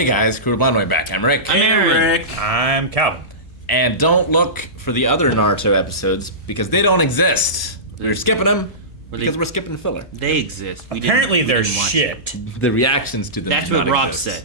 Hey guys, Crew Bonway back. I'm Rick. I'm Eric. I'm Calvin. And don't look for the other Naruto episodes because they don't exist. We're skipping them because we're skipping filler. They exist. Apparently they're watch shit. The reactions to them. That's do what not Rob exist. said.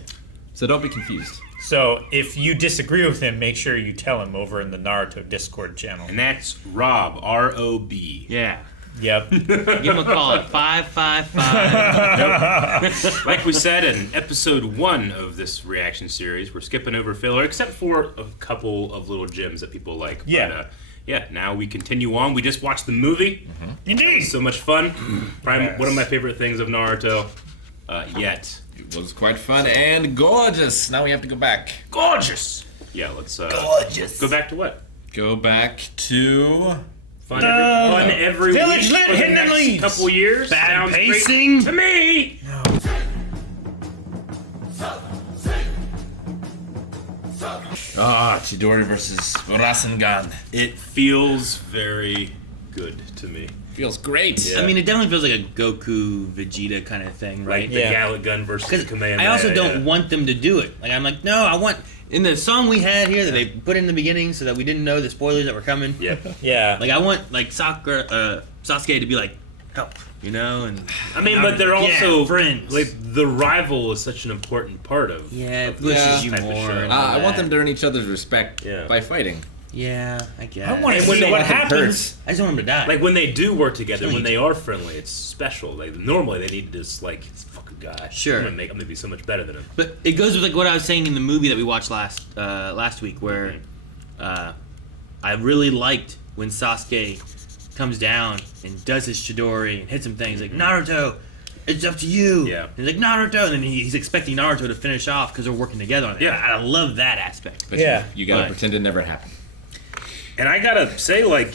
So don't be confused. So if you disagree with him, make sure you tell him over in the Naruto Discord channel. And that's Rob, R-O-B. Yeah. Yep. Give him a call at 555. Like we said in episode 1 of this reaction series, we're skipping over filler, except for a couple of little gems that people like. Yeah. But, now we continue on. We just watched the movie. Mm-hmm. Indeed. So much fun. Probably one of my favorite things of Naruto yet. It was quite fun and gorgeous. Now we have to go back. Gorgeous! Yeah, let's Gorgeous. go back to what? Go back to... Fun every Village week lit for the hidden next leaves. couple years. Bad Sounds great pacing. to me! Chidori versus Rasengan. It feels very good to me. Feels great. Yeah. I mean, it definitely feels like a Goku Vegeta kind of thing, right? Like the Yeah. Gallic Gun versus the Because Kamehameha. I also don't want them to do it. Like, I'm like, no, I want... In the song we had here that they put in the beginning so that we didn't know the spoilers that were coming. Yeah. Yeah. Like, I want, like, Sasuke to be like, help, you know? And I mean, but they're yeah, also friends. like the rival is such an important part of. Yeah, it of this pushes you type of more. show. and all I want that. them to earn each other's respect Yeah. by fighting. Yeah, I guess. I want And to when see they what let them happens. I just want him to die. Like when they do work together, Killing when each they are friendly, it's special. Like normally they need this this fucking guy. Sure. I'm gonna be so much better than him. But it goes with like what I was saying in the movie that we watched last week, where I really liked when Sasuke comes down and does his Chidori and hits some things like Naruto, it's up to you. Yeah. And he's like Naruto, and then he's expecting Naruto to finish off because they're working together on it. Yeah. I love that aspect. But Yeah. you gotta Right. pretend it never happened. And I gotta say, like,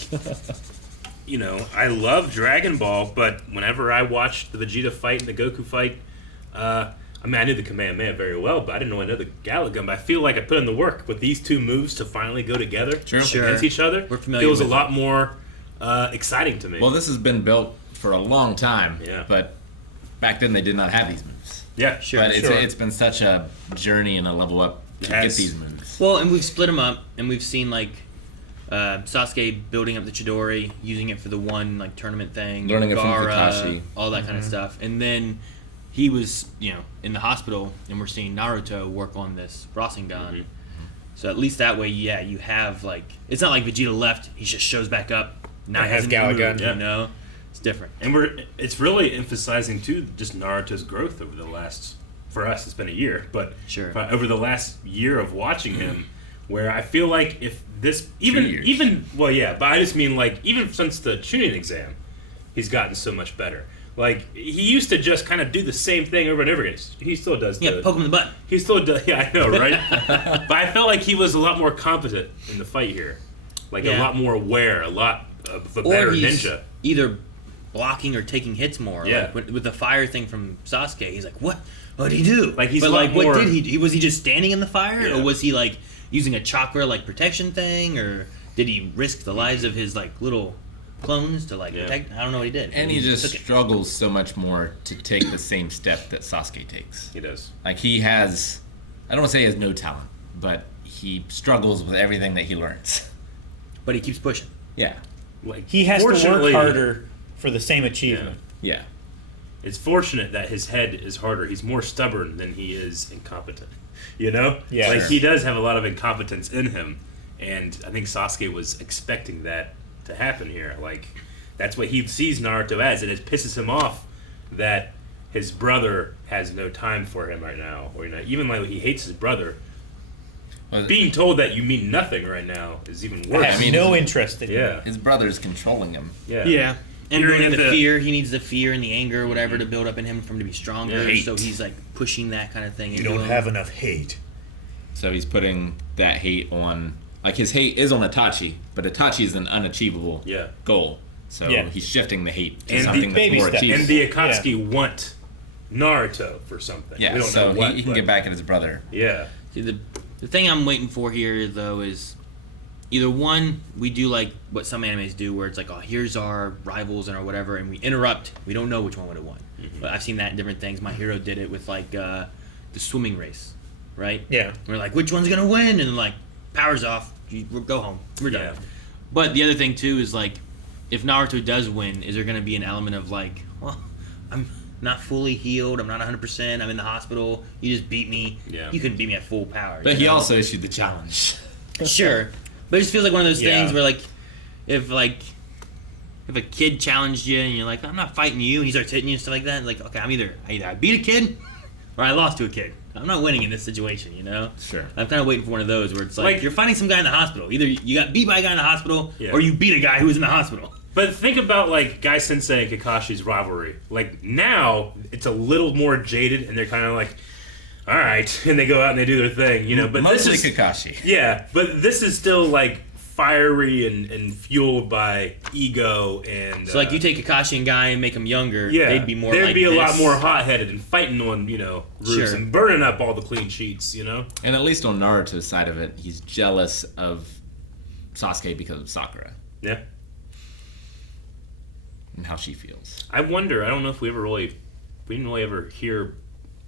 I love Dragon Ball, but whenever I watched the Vegeta fight and the Goku fight, I mean, I knew the Kamehameha very well, but I didn't know the Gallic Gun. But I feel like I put in the work with these two moves to finally go together Sure. against each other. We're familiar Feels a with lot more exciting to me. Well, this has been built for a long time. Yeah. But back then they did not have these moves. yeah, Sure. But Sure. it's been such a journey and a level up to get Yes. these moves. Well, and we've split them up, and we've seen like Sasuke building up the Chidori, using it for the one like tournament thing, Learning it from Gaara, Kakashi. all that kind of stuff, and then he was in the hospital, and we're seeing Naruto work on this Rasengan. So at least that way, yeah, you have like it's not like Vegeta left; he just shows back up. Now And he has has a new Gallic move, Gun. you know, it's different. And it's really emphasizing too just Naruto's growth over the last. For us, it's been a year, but Sure. over the last year of watching him, where I feel like if this even years. well, yeah, but I just mean like even since the Chunin exam, he's gotten so much better. Like he used to just kind of do the same thing over and over again. He still does. Yeah, poke him in the butt. He still does. Yeah, I know, right? But I felt like he was a lot more competent in the fight here, like a Yeah. lot more aware, a lot of a Or better he's ninja. either blocking or taking hits more. Yeah. Like with the fire thing from Sasuke, he's like, what? What did he do? Like, he's but a lot like, what more- did he? Was he just standing in the fire, Yeah. or was he like using a chakra like protection thing, or did he risk the lives of his like little clowns to like Yeah. protect? I don't know what he did. And he just took it. struggles so much more to take the same step that Sasuke takes. He does. Like he has, I don't want to say he has no talent, but he struggles with everything that he learns. But he keeps pushing. Yeah. Like He has to work fortunately- harder for the same achievement. Yeah. It's fortunate that his head is harder. He's more stubborn than he is incompetent. You know? Yeah. Like, Sure. he does have a lot of incompetence in him. And I think Sasuke was expecting that to happen here. Like, that's what he sees Naruto as. And it pisses him off that his brother has no time for him right now. Or, even like he hates his brother. Well, Being told that you mean nothing right now is even I worse. have I mean, no interest in you. Yeah. his brother's controlling him. Yeah. And Hearing building the the- fear, he needs the fear and the anger or whatever to build up in him for him to be stronger. Yeah. So he's like pushing that kind of thing. You into don't him. have enough hate. So he's putting that hate on, like his hate is on Itachi, but Itachi is an unachievable Yeah. goal. So Yeah. he's shifting the hate to And the something that's baby more steps. achievable. And the Akatsuki want Naruto for something. Yeah, we don't so know what, he can but- get back at his brother. Yeah. See, the thing I'm waiting for here, though, is either one, we do like what some animes do, where it's like, oh, here's our rivals and or whatever, and we interrupt. We don't know which one would have won. But I've seen that in different things. My Hero did it with like the swimming race, right? Yeah. We're like, which one's gonna win? And like, power's off. We'll go home. We're done. Yeah. But the other thing too is like, if Naruto does win, is there gonna be an element of like, well, I'm not fully healed. I'm not 100%. I'm in the hospital. You just beat me. Yeah. You couldn't beat me at full power. But you he know? also issued the challenge. Sure, but it just feels like one of those things Yeah. where if a kid challenged you and you're like, I'm not fighting you, and he starts hitting you and stuff like that, like, okay, either I beat a kid or I lost to a kid. I'm not winning in this situation, you know? Sure. I'm kind of waiting for one of those where it's like, Like- you're fighting some guy in the hospital. Either you got beat by a guy in the hospital Yeah. or you beat a guy who was in the hospital. But think about like Gai Sensei and Kakashi's rivalry. Like now, it's a little more jaded, and they're kind of like, all right, and they go out and they do their thing, you know. But Mostly this is Kakashi. yeah, but this is still like fiery and fueled by ego and. So like you take Kakashi and Guy and make them younger, yeah, they'd be more They'd like be a lot this. more hot-headed and fighting on roofs Sure. and burning up all the clean sheets, you know. And at least on Naruto's side of it, he's jealous of Sasuke because of Sakura Yeah. and how she feels. I wonder. I don't know if we didn't really ever hear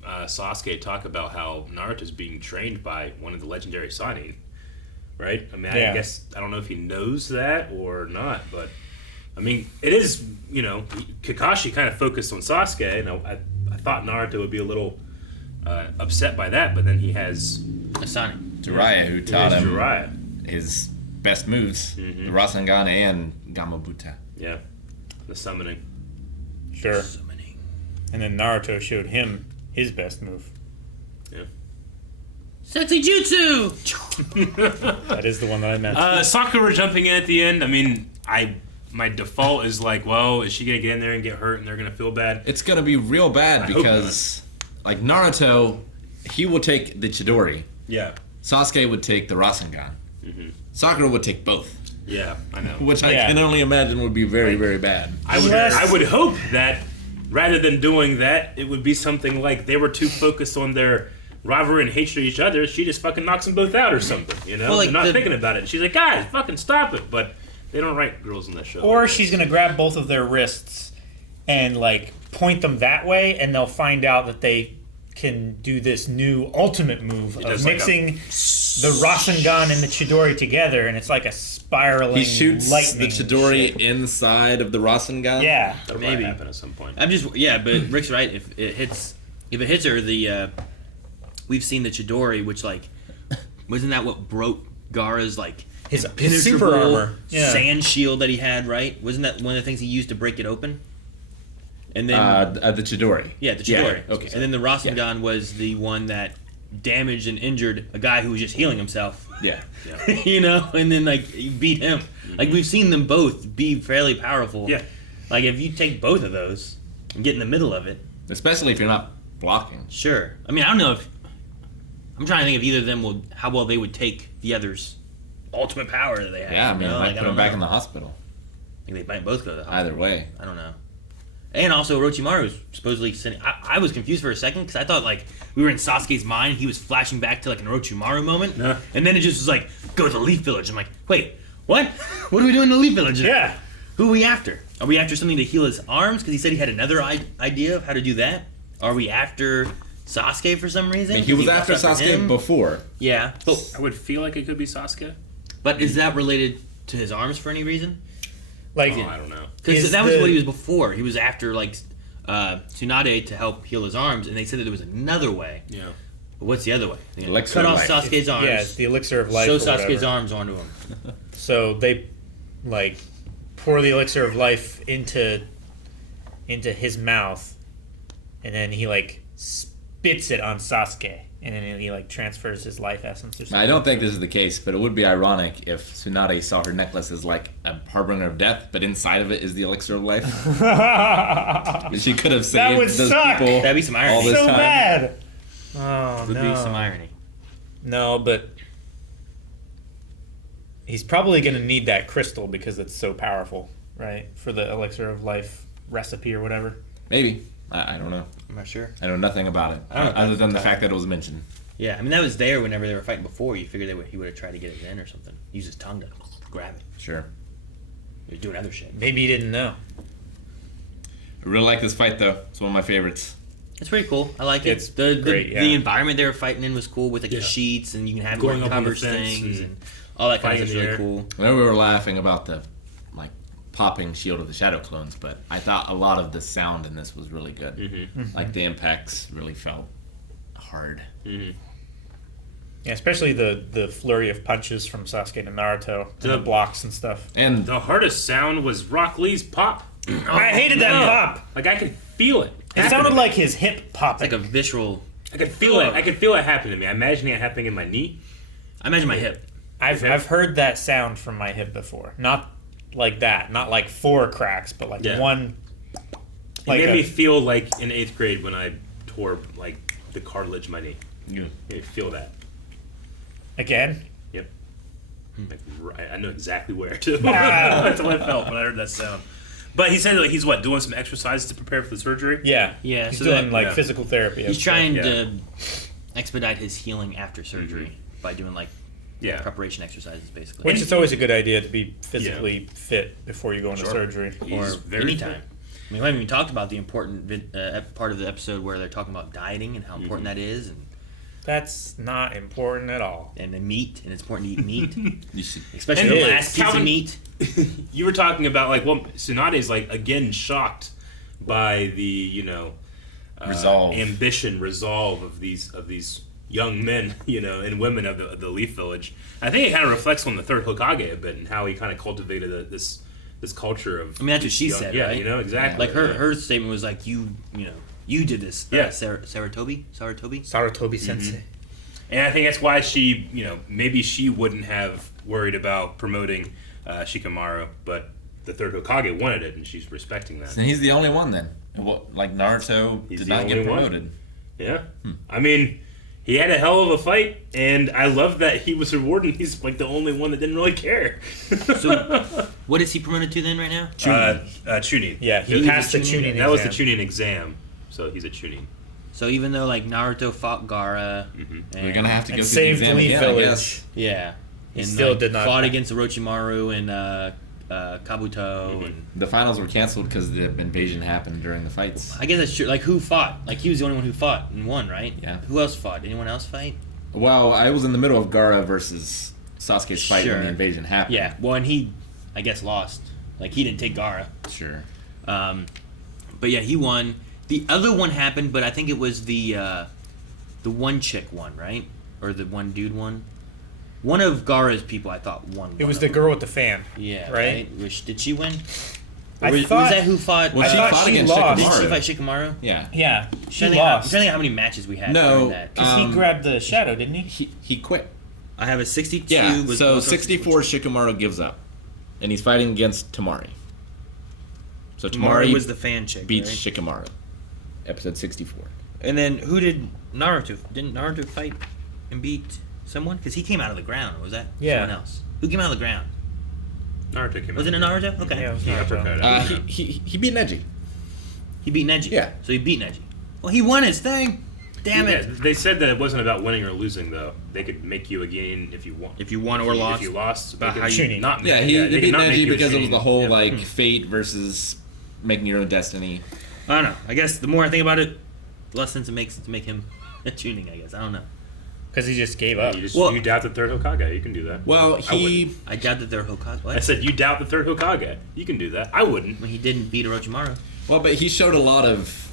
Sasuke talk about how Naruto's being trained by one of the legendary Sannin, right? I mean, Yeah. I guess I don't know if he knows that or not, but I mean, it is. Kakashi kind of focused on Sasuke, and I thought Naruto would be a little upset by that, but then he has Asani. Jiraiya, who he taught has him Jiraiya. his best moves, the Rasengan and Gamabuta. Yeah, the summoning. Sure. Summoning. And then Naruto showed him his best move. Sexy Jutsu! That is the one that I meant. Sakura jumping in at the end. I mean, my default is like, well, is she gonna get in there and get hurt, and they're gonna feel bad? It's gonna be real bad hope because, like Naruto, he will take the Chidori. Yeah, Sasuke would take the Rasengan. Sakura would take both, yeah, I know. which I Yeah. can only imagine would be very, very bad. Unless- I would hope that rather than doing that, it would be something like they were too focused on their rivalry and hatred of each other. She just fucking knocks them both out or something, you know? Well, like They're not the- thinking about it. And she's like, guys, fucking stop it. But they don't write girls in that show. Or she's gonna grab both of their wrists and like point them that way, and they'll find out that they can do this new ultimate move of does like mixing the Rasengan and the Chidori together, and it's like a spiraling He shoots lightning. the Chidori shit. inside of the Rasengan. Yeah. That'll maybe. probably happen at some point. I'm just but Rick's right. If it hits her, we've seen the Chidori, which like wasn't that what broke Gaara's like His impenetrable super armor. Yeah. sand shield that he had, right? Wasn't that one of the things he used to break it open? And then The Chidori. yeah, the Chidori. Okay. And then the Rasengan was the one that damaged and injured a guy who was just healing himself. Yeah. You know, and then like you beat him. Like we've seen them both be fairly powerful. Yeah. Like if you take both of those and get in the middle of it, Especially if you're not blocking. sure. I mean, I don't know if I'm trying to think if either of them how well they would take the other's ultimate power that they have. Yeah, I mean, you know? it Like, might I put don't him back know. in the hospital. I think they might both go to the hospital. Either way. I don't know. And also, Orochimaru was supposedly sending. I was confused for a second because I thought like we were in Sasuke's mind. He was flashing back to like an Orochimaru moment, Yeah. and then it just was like go to the Leaf Village. I'm like, wait, what? What are we doing in the Leaf Village? Yeah. Who are we after? Are we after something to heal his arms? Because he said he had another idea of how to do that. Are we after Sasuke for some reason? I mean, he was 'Cause after left Sasuke him? before. Yeah, but I would feel like it could be Sasuke. is that related to his arms for any reason? Like, Oh, I don't know. Because Is that was the- what he was before. He was after like Tsunade to help heal his arms, and they said that there was another way. Yeah. But what's the other way? They're gonna Elixir cut of off life. Sasuke's arms. yeah, it's the elixir of life. show or Sasuke's whatever. arms onto him. So they like pour the elixir of life into his mouth, and then he like spits it on Sasuke, and then he like transfers his life essence or something. I don't think this is the case, but it would be ironic if Tsunade saw her necklace as like a harbinger of death, but inside of it is the elixir of life. She could have saved would those suck. people That'd be some irony. all this so time. bad. Oh Would no. be some irony. No, but he's probably going to need that crystal because it's so powerful, right? For the elixir of life recipe or whatever. Maybe. I don't know. I'm not sure. I know nothing about it. I don't know if Other that's than the the fact that it was mentioned. Yeah, I mean that was there whenever they were fighting before. You figured he would have tried to get it in or something. Use his tongue to grab it. Sure. He was doing other shit. Maybe he didn't know. I really like this fight, though. It's one of my favorites. It's pretty cool. I like It's it. The great, yeah. the environment they were fighting in was cool with like the sheets, and you can have Going where it up on the covers fence things and and all that kind of fighting stuff's in the really air. cool. I know we were laughing about the like popping Shield of the Shadow clones, but I thought a lot of the sound in this was really good. Mm-hmm. Like the impacts really felt hard. Yeah, especially the flurry of punches from Sasuke to Naruto, and the The- blocks and stuff. And The hardest sound was Rock Lee's pop. I hated that no. pop. Like I could feel it. It sounded like his hip popping. It's like a visceral. I could feel it. I could feel it happen to me. I'm imagining it happening in my knee. I imagine my hip. I've heard that sound from my hip before. Not like that. Not like 4 cracks, but like Yeah. one. It Like made a- me feel like in 8th grade when I tore like the cartilage in my knee. you, You feel that. again. Yep. Like, right, I know exactly where too. Ah. That's how I felt when I heard that sound. But he said that he's doing some exercises to prepare for the surgery. Yeah. Yeah, He's so doing that- like yeah. physical therapy. He's trying yeah. to expedite his healing after surgery by doing like Yeah. preparation exercises, basically. Which is always a good idea to be physically fit before you go into surgery. or He's very anytime. fit. I mean, we haven't even talked about the important part of the episode where they're talking about dieting and how important that is, That's not important at all. and the meat, and it's important to eat meat, you should, especially And the it is. last piece of Calvin- meat. You were talking about like, well, Tsunade's like again shocked by the resolve of these young men, and women of the Leaf Village. I think it kind of reflects on the third Hokage a bit and how he kind of cultivated this culture of. I mean, that's what she young- said, yeah, right? exactly. Like her statement was like, you did this. Yeah. Saratobi. Sarutobi Sensei. And I think that's why she, maybe she wouldn't have worried about promoting Shikamaru, but the third Hokage wanted it, and she's respecting that. and he's the only one then. And what, like Naruto He's did the not get only one. promoted. Yeah. I mean, he had a hell of a fight, and I love that he was rewarded. He's like the only one that didn't really care. So, what is he promoted to then right now? Chunin. Yeah, he He's passed a the Chunin. tuning That was the exam. Chunin exam, so he's a Chunin. So even though like Naruto fought Gaara, and, We're gonna have to And go through the saved exam Leaf again, I Village. guess. yeah, and still like, did not- fought against Orochimaru and Kabuto, and The finals were canceled because the invasion happened during the fights. I guess that's true. Like who fought? Like he was the only one who fought and won, right? Yeah. Who else fought? Anyone else fight? Well, I was in the middle of Gaara versus Sasuke's fight when Sure. the invasion happened. Yeah. Well, and he, I guess, lost. Like he didn't take Gaara. Sure. But yeah, he won. The other one happened, but I think it was the one chick one, right? Or the one dude one. One of Gaara's people, I thought, won. It one was of the them. girl with the fan. Yeah. right? Which did she win? I Or was thought- that who fought? Well, I she thought fought she against lost. Did Shikamaru. she fight Shikamaru? Yeah. Yeah, I'm she trying to think how- I'm lost. trying to think how many matches we had No, during that. Because he grabbed the shadow, didn't he? He quit. I have a 62. Yeah. was So also- 64 Shikamaru gives up, and he's fighting against Tamari. So Tamari Tamari was the fan chick, beats right? Shikamaru. Episode 64. And then who did Naruto? Didn't Naruto fight and beat someone? Because he came out of the ground. Or was that Yeah. someone else? Who came out of the ground? Naruto came Was it a out. Naruto? Okay. Yeah, it was He Naruto. uppercut. He beat Neji. He beat Neji. Yeah. So he beat Neji. Well, he won his thing. Damn Yeah, it. they said that it wasn't about winning or losing, though. They could make you again if you won. If you won or lost. If you lost, About they how could you- Chunin. not Yeah, make- he they could beat not make Neji you a because it was Chunin. the whole Yeah. like fate versus making your own destiny. I don't know. I guess the more I think about it, the less sense it makes to make him a tuning, I guess. I don't know. Because he just gave up. You doubt the third Hokage. You can do that. Well, I he wouldn't. I doubt that they're Hokage. What? I said you doubt the third Hokage. You can do that. I wouldn't. When he didn't beat Orochimaru. but he showed a lot of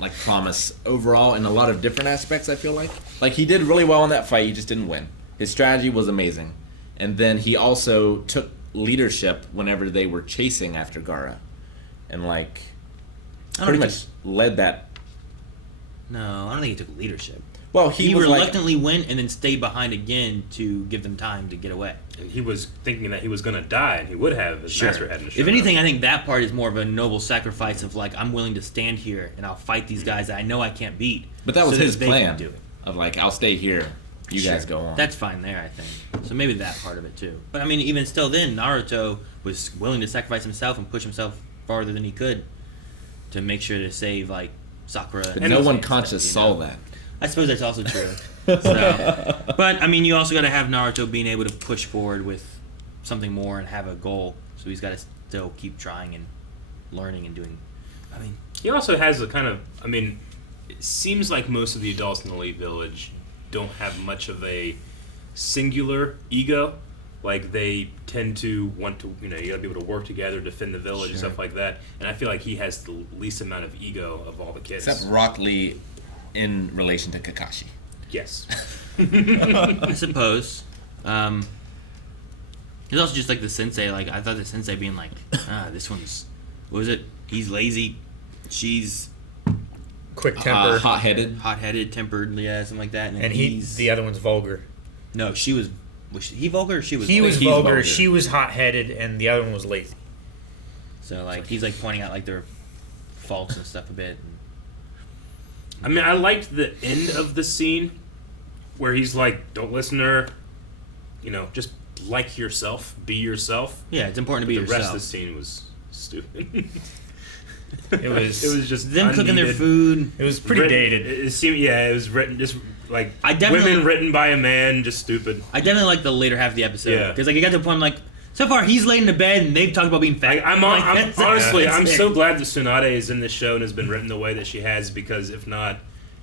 like promise overall in a lot of different aspects. I feel like he did really well in that fight. He just didn't win. His strategy was amazing, and then he also took leadership whenever they were chasing after Gaara, and like I don't pretty think much led that. No, I don't think he took leadership. Well, He was like, reluctantly went and then stayed behind again to give them time to get away. He was thinking that he was going to die, and he would have if Master hadn't If shown anything, up. I think that part is more of a noble sacrifice of like, I'm willing to stand here and I'll fight these guys that I know I can't beat. but that was so his they can plan do it. of like I'll stay here, you guys go on. That's fine there, I think. So maybe that part of it too. But I mean, even still, then Naruto was willing to sacrifice himself and push himself farther than he could to make sure to save like Sakura. but and no Sasuke one and conscious stuff, you know? saw that. I suppose that's also true. So, but I mean, you also got to have Naruto being able to push forward with something more and have a goal. So he's got to still keep trying and learning and doing. I mean, He also has a kind of, I mean, it seems like most of the adults in the Elite Village don't have much of a singular ego. Like, they tend to want to, you gotta be able to work together, defend the village and stuff like that. And I feel like he has the least amount of ego of all the kids. Except Rock Lee in relation to Kakashi. Yes. I suppose. It's also just like the sensei. Like, I thought the sensei being like, this one's, what was it? He's lazy. She's Quick temper. Hot-headed. tempered, yeah, something like that. And the other one's vulgar. No, she was he vulgar or she was He was lazy? vulgar, she was hot-headed, and the other one was lazy. So, like, he's, like, pointing out, like, their faults and stuff a bit. I mean, I liked the end of the scene where he's like, don't listen to her. Just like yourself. Be yourself. Yeah, it's important to be yourself. The rest of the scene was stupid. It was just them cooking their food. It was pretty dated. It seemed, it was written just like definitely, women written by a man, just stupid. I definitely like the later half of the episode. Yeah. Because, like, it got to the point, I'm like, so far he's laid in the bed and they've talked about being fat. I'm honestly, I'm so glad that Tsunade is in this show and has been written the way that she has, because if not,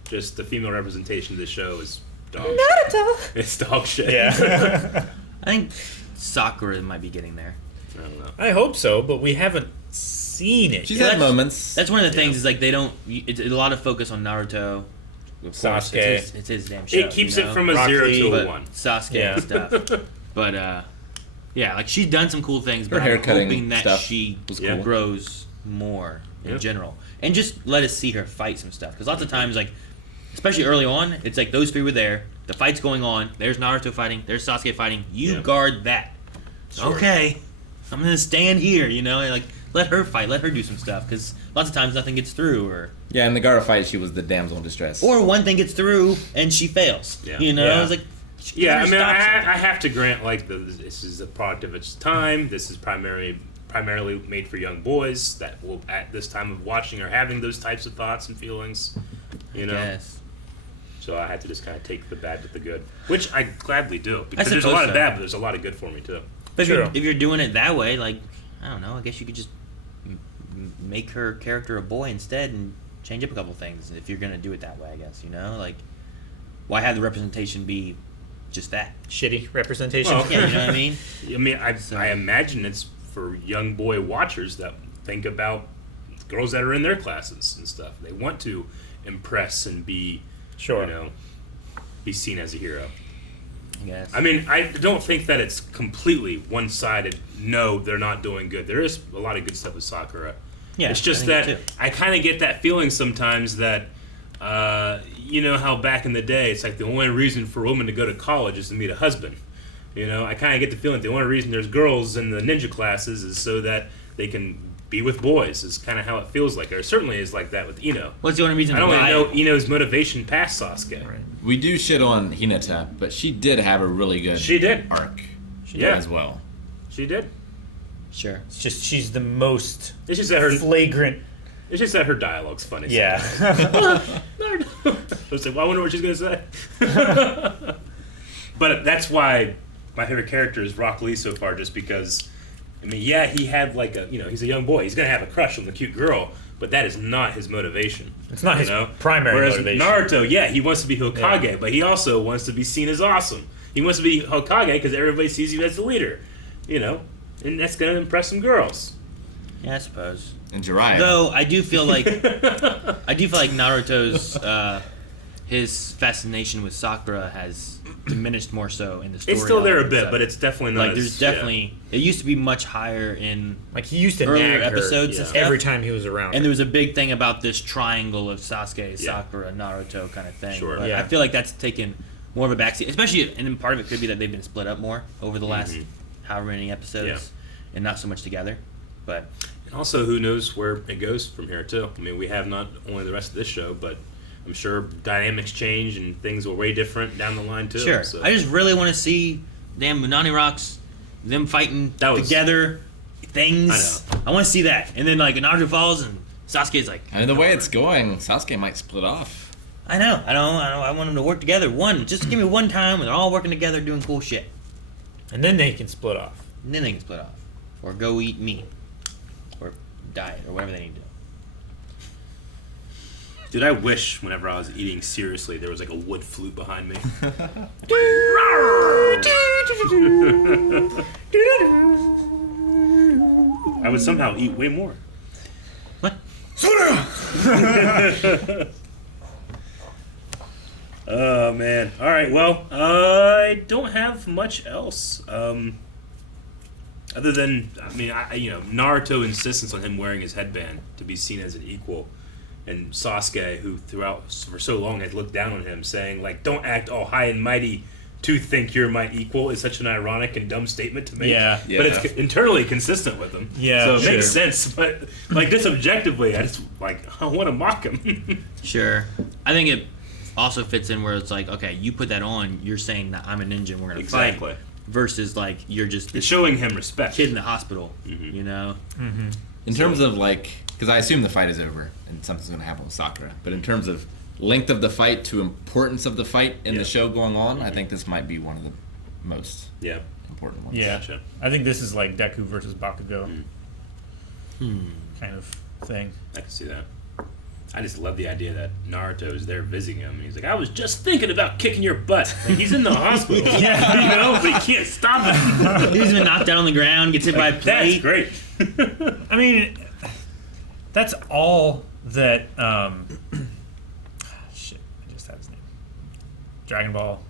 just the female representation of the show is dog shit. It's dog shit. Yeah. I think Sakura might be getting there. I don't know. I hope so, but we haven't seen it. She's yet. had moments. That's one of the things, is like they don't. It's a lot of focus on Naruto. Of course, Sasuke. it's his damn show. It keeps it from a Rock 0 Lee, to a but 1. Sasuke and stuff. But yeah, like she's done some cool things, but Her I'm haircutting hoping that stuff she was cool. grows more in Yep. general, and just let us see her fight some stuff. Because lots of times, like especially early on, it's like those three were there, the fight's going on. There's Naruto fighting. There's Sasuke fighting. You Yeah. guard that. Sure. Okay, I'm gonna stand here. And, like let her fight. Let her do some stuff. Because lots of times nothing gets through, Yeah, in the Gara fight, she was the damsel in distress. or one thing gets through and she fails. Yeah. Yeah. It's like. Yeah, I mean, stop something. I have to grant, like, this is a product of its time. This is primarily made for young boys that will, at this time of watching, are having those types of thoughts and feelings. Yes. So I had to just kind of take the bad with the good, which I gladly do, because there's a suppose lot of so. bad, but there's a lot of good for me too. But True. if you're doing it that way, like, I don't know, I guess you could just make her character a boy instead and change up a couple things if you're going to do it that way, I guess, Like, why have the representation be just that? Shitty representation. Well, Yeah, you know what I mean? I mean, So- I imagine it's for young boy watchers that think about girls that are in their classes and stuff. They want to impress and be, Sure. be seen as a hero. I guess. I mean, I don't think that it's completely one-sided. No, they're not doing good. There is a lot of good stuff with Sakura. Yeah, It's just I that think so, I kind of get that feeling sometimes that, you know how back in the day, it's like the only reason for a woman to go to college is to meet a husband. I kind of get the feeling the only reason there's girls in the ninja classes is so that they can be with boys, is kind of how it feels like. Or it certainly is like that with Ino. What's the only reason I don't why? even know Ino's motivation past Sasuke. Right. We do shit on Hinata, but she did have a really good She did. arc Yeah. as well. She did. Sure. It's just she's the most It's just that her flagrant. It's just that her dialogue's funny. Yeah. I was like, well, I wonder what she's gonna say. But that's why my favorite character is Rock Lee so far, just because. I mean, yeah, he had like a, he's a young boy. He's gonna have a crush on the cute girl, but that is not his motivation. It's not his you know? primary Whereas motivation. Naruto, yeah, he wants to be Hokage, Yeah. but he also wants to be seen as awesome. He wants to be Hokage because everybody sees him as the leader, and that's gonna impress some girls. Yeah, I suppose. And Jiraiya. Though I do feel like Naruto's his fascination with Sakura has diminished more so in the story. It's still there a elements bit, of but it. it's definitely not. like there's definitely it used to be much higher in Like he used to earlier nag her episodes and stuff. every time he was around. And her. there was a big thing about this triangle of Sasuke, Yeah. Sakura, Naruto kind of thing. Sure. But Yeah. I feel like that's taken more of a backseat, especially, and part of it could be that they've been split up more over the last however many episodes, Yeah. and not so much together. But And also, who knows where it goes from here too? I mean, we have not only the rest of this show, but I'm sure dynamics change and things will way different down the line too. sure, So. I just really want to see damn Munani Rocks, them fighting That was- together, things. I want to see that, and then like Naruto falls and Sasuke's like, And the way it's going, Sasuke might split off. I know. I want them to work together. Just give me one time when they're all working together doing cool shit. and then they can split off. And then they can split off. Or go eat meat. Or diet. Or whatever they need to Dude, I wish whenever I was eating seriously there was like a wood flute behind me. I would somehow eat way more. What? Oh man. All right. Well, I don't have much else. Other than, Naruto insistence on him wearing his headband to be seen as an equal, and Sasuke, who throughout for so long had looked down on him, saying like, "Don't act all high and mighty to think you're my equal," is such an ironic and dumb statement to make. Yeah. But it's internally consistent with him. Yeah, So it sure. makes sense. But like this objectively, I want to mock him. Sure. I think it also fits in where it's like, okay, you put that on, you're saying that I'm a ninja and we're gonna Exactly. fight. Versus like you're just It's this showing him respect. kid in the hospital, Mm-hmm. you know. In terms of like, because I assume the fight is over and something's going to happen with Sakura, but in terms of length of the fight to importance of the fight in Yeah. the show going on, I think this might be one of the most Yeah. important ones. Yeah, Gotcha. I think this is like Deku versus Bakugo kind of thing. I can see that. I just love the idea that Naruto is there visiting him, and he's like, "I was just thinking about kicking your butt." Like he's in the hospital, but he can't stop him. He's been knocked down on the ground, gets hit by a That's plate. great. I mean, that's all that. Shit, I just had his name. Dragon Ball.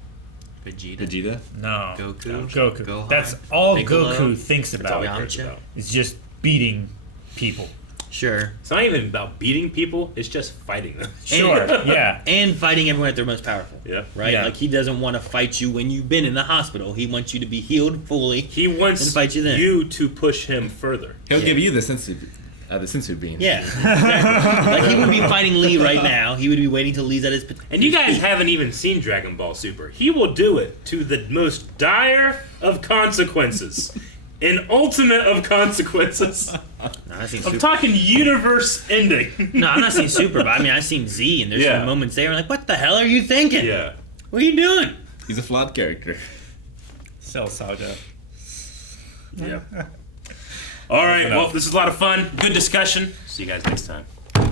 Vegeta, Vegeta? No. Goku, Goku. Gohan, That's all Piccolo. Goku thinks That's all he about. cares Yamcha. about. Is just beating people. Sure. It's not even about beating people; it's just fighting them. Sure. Yeah. And fighting everyone at their most powerful. Yeah. Right? Yeah. Like he doesn't want to fight you when you've been in the hospital. He wants you to be healed fully. He wants And fight you then. to push him further. He'll Yeah. give you the sensu bean. Yeah. Exactly. Like he would be fighting Lee right now. He would be waiting till Lee's at his And you guys haven't even seen Dragon Ball Super. He will do it to the most dire of consequences. An ultimate of consequences. No, I've seen I'm Super. talking universe ending. No, I'm not seeing Super, but I mean I've seen Z, and there's Yeah. some moments there. I'm like, what the hell are you thinking? Yeah. What are you doing? He's a flawed character. Cell Saga. Yeah. All right. Well, this is a lot of fun. Good discussion. See you guys next time.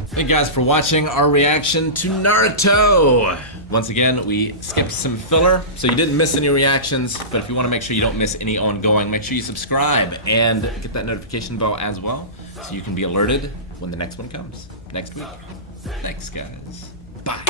Thank you guys for watching our reaction to Naruto. Once again, we skipped some filler, so you didn't miss any reactions, but if you want to make sure you don't miss any ongoing, make sure you subscribe and get that notification bell as well, so you can be alerted when the next one comes next week. Thanks, guys. Bye.